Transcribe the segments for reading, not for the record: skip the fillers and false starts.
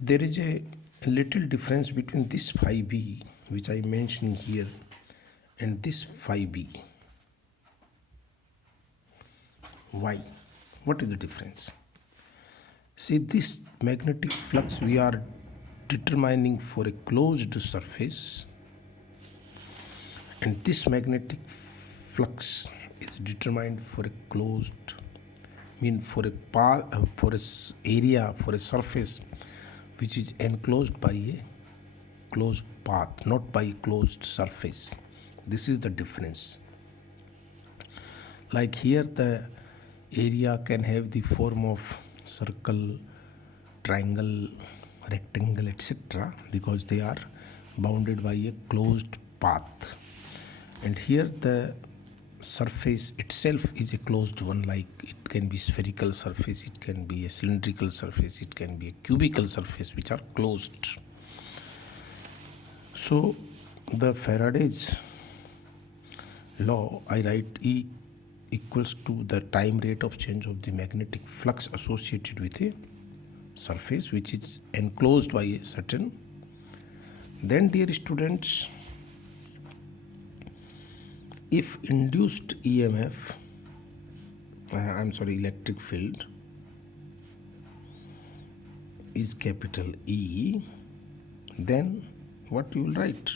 There is a little difference between this phi b, which I mentioned here, and this phi b. Why? What is the difference? See, this magnetic flux we are determining for a closed surface, and this magnetic flux is determined for a closed, for a path, for a area, for a surface which is enclosed by a closed path, not by a closed surface. This is the difference. Like here, the area can have the form of circle, triangle, rectangle, etc., because they are bounded by a closed path. And here the surface itself is a closed one, like it can be spherical surface, it can be a cylindrical surface, it can be a cubical surface, which are closed. So the Faraday's law, I write E equals to the time rate of change of the magnetic flux associated with a surface which is enclosed by a certain. Then, dear students, if induced EMF, electric field is capital E, then what you will write?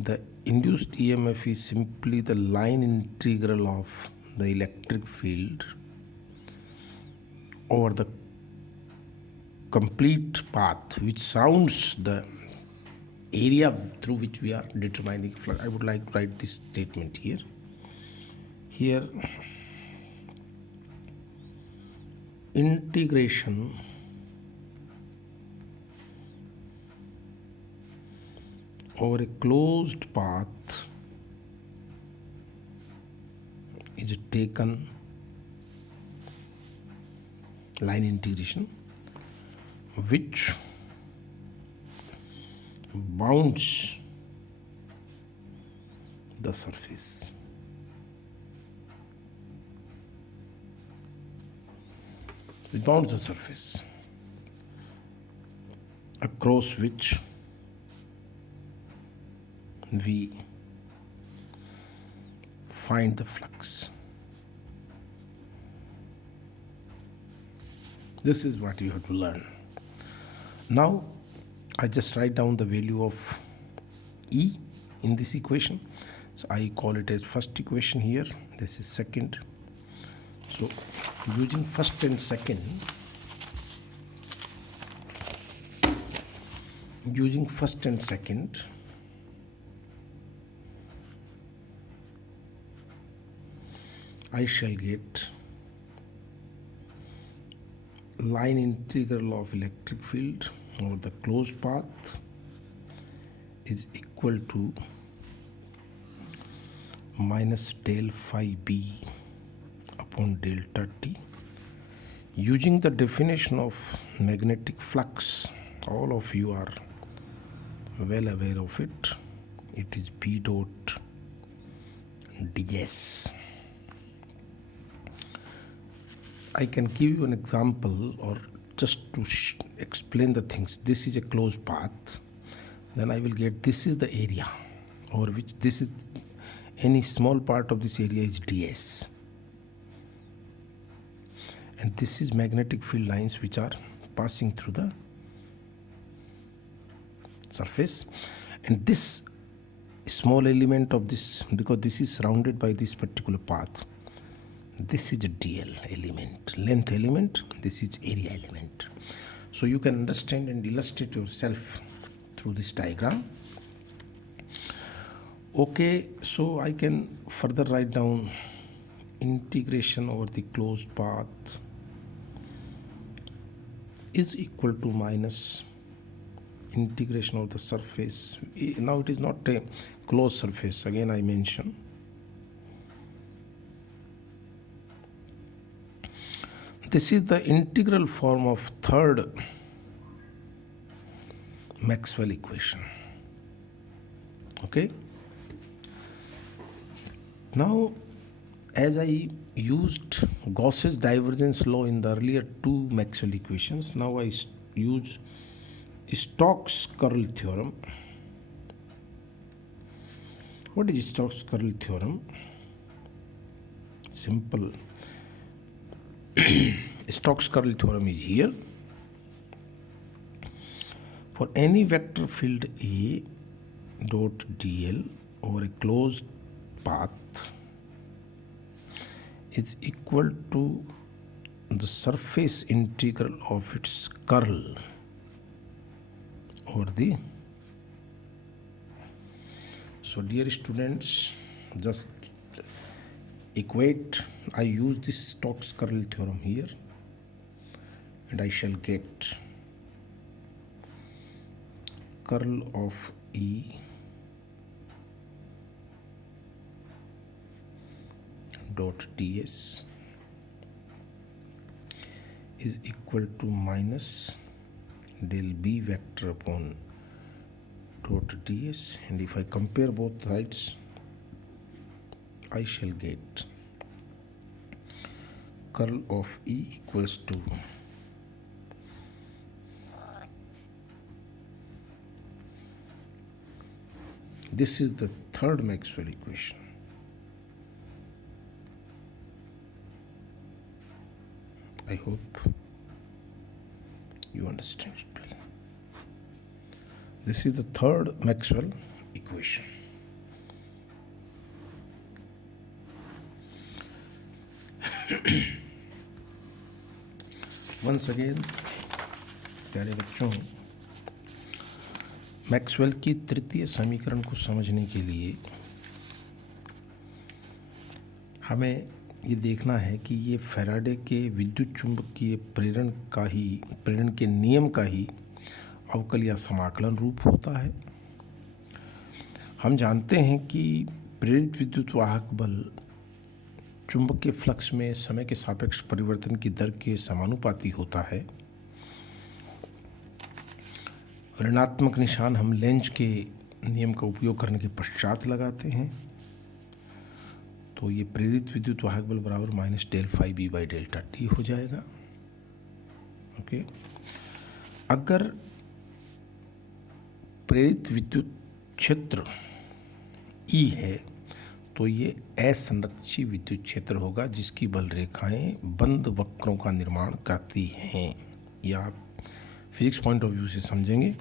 The induced EMF is simply the line integral of the electric field over the complete path which surrounds the area through which we are determining flux. I would like to write this statement here. Here, integration over a closed path is taken, line integration, which bounds the surface. It bounds the surface across which we find the flux. This is what you have to learn. Now, I just write down the value of E in this equation. So I call it as first equation here. This is second. So using first and second, I shall get line integral of electric field over the closed path is equal to minus del phi b upon delta t. Using the definition of magnetic flux, all of you are well aware of it. It is B dot ds. I can give you an example, or just to explain the things. This is a closed path. Then I will get, this is the area over which this is, any small part of this area is ds. And this is magnetic field lines which are passing through the surface. And this small element of this, because this is surrounded by this particular path, this is a dl element, length element, this is area element. So you can understand and illustrate yourself through this diagram. Okay, so I can further write down integration over the closed path is equal to minus integration of the surface. Now it is not a closed surface, again I mention. This is the integral form of third Maxwell equation. Okay. Now, as I used Gauss's divergence law in the earlier two Maxwell equations, now I use Stokes curl theorem. What is Stokes curl theorem? Simple. Stokes curl theorem is here. For any vector field A dot dl over a closed path is equal to the surface integral of its curl over the. So dear students, just equate. I use this Stokes curl theorem here, and I shall get curl of E dot ds is equal to minus del B vector upon dot ds, and if I compare both sides, I shall get curl of E equals to this is the third Maxwell equation. I hope you understand it well. This is the third Maxwell equation. Once again, प्यारे बच्चों, Maxwell की तृतीय समीकरण को समझने के लिए हमें ये देखना है कि ये फैराडे के विद्युत चुंबकीय प्रेरण के नियम का ही अवकल या समाकलन रूप होता है। हम जानते हैं कि प्रेरित विद्युत वाहक बल चुंबकीय फ्लक्स में समय के सापेक्ष परिवर्तन की दर के समानुपाती होता है। ऋणात्मक निशान हम लेंज के नियम का उपयोग करने के पश्चात लगाते हैं। तो ये प्रेरित विद्युत वाहक बल बराबर minus del phi B by delta T हो जाएगा। ओके, अगर प्रेरित विद्युत क्षेत्र ई है तो ये असंरक्षी विद्युत क्षेत्र होगा जिसकी बल रेखाएं बंद वक्रों का निर्माण करती हैं। या आप फिजिक्स पॉइंट ऑफ व्यू से समझेंगे।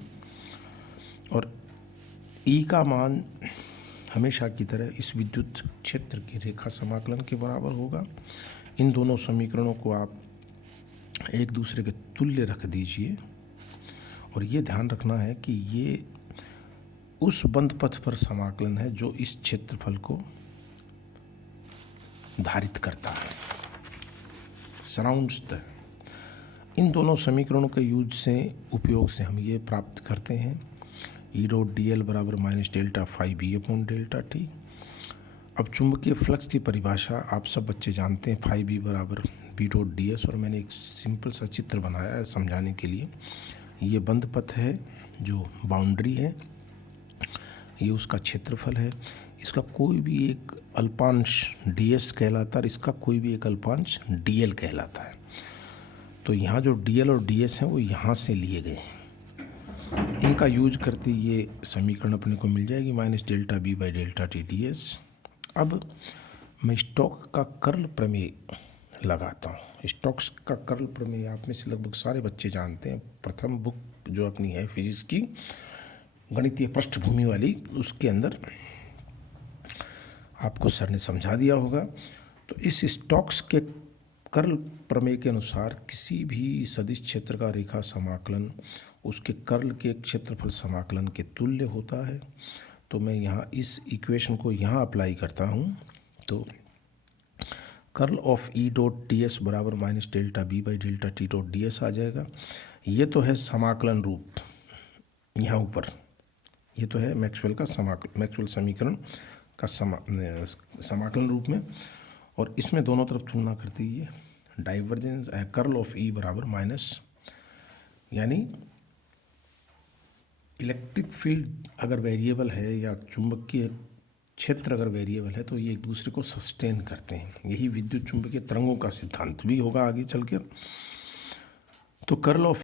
और ई का मान हमेशा की तरह इस विद्युत क्षेत्र के रेखा समाकलन के बराबर होगा। इन दोनों समीकरणों को आप एक दूसरे के तुल्य रख दीजिए और ये ध्यान रखना है कि ये उस बंद पथ पर समाकलन है जो इस क्षेत्रफल को धारित करता है, सराउंड्स द। इन दोनों समीकरणों के उपयोग से हम ये प्राप्त करते हैं ई डॉट डी एल बराबर minus delta phi B upon delta T. अब चुंबकीय फ्लक्स की परिभाषा आप सब बच्चे जानते हैं, फाई बी बराबर बी डॉट डी एस। और मैंने एक सिंपल सा चित्र बनाया है समझाने के लिए। ये बंद पथ है जो बाउंड्री है, ये उसका क्षेत्रफल है। इसका कोई भी एक अल्पांश डी एस कहलाता है और इसका कोई भी एक अल्पांश डी एल कहलाता है। तो यहाँ जो डी एल और डी एस हैं वो यहाँ से लिए गए हैं। इनका यूज करते ये समीकरण अपने को मिल जाएगी minus delta B by delta T D S. अब मैं स्टोक्स का कर्ल प्रमेय लगाता हूँ। स्टोक्स का कर्ल प्रमेय आप में से लगभग सारे बच्चे जानते हैं। प्रथम बुक जो अपनी है फिजिक्स की गणितीय पृष्ठभूमि वाली, उसके अंदर आपको सर ने समझा दिया होगा। तो इस स्टोक्स के कर्ल प्रमेय के अनुसार किसी भी सदिश क्षेत्र का रेखा समाकलन उसके कर्ल के क्षेत्रफल समाकलन के तुल्य होता है। तो मैं यहाँ इस इक्वेशन को यहाँ अप्लाई करता हूँ। तो curl of E dot D S बराबर minus delta B by delta T dot D S आ जाएगा। ये तो है समाकलन रूप यहाँ ऊपर, ये तो है मैक्सवेल समीकरण का समाकलन रूप में। और इसमें दोनों तरफ तुलना करती है डाइवर्जेंस कर्ल ऑफ ई बराबर माइनस, यानी इलेक्ट्रिक फील्ड अगर वेरिएबल है या चुंबकीय क्षेत्र अगर वेरिएबल है तो ये एक दूसरे को सस्टेन करते हैं। यही विद्युत चुंबकीय तरंगों का सिद्धांत भी होगा आगे चल कर। तो कर्ल ऑफ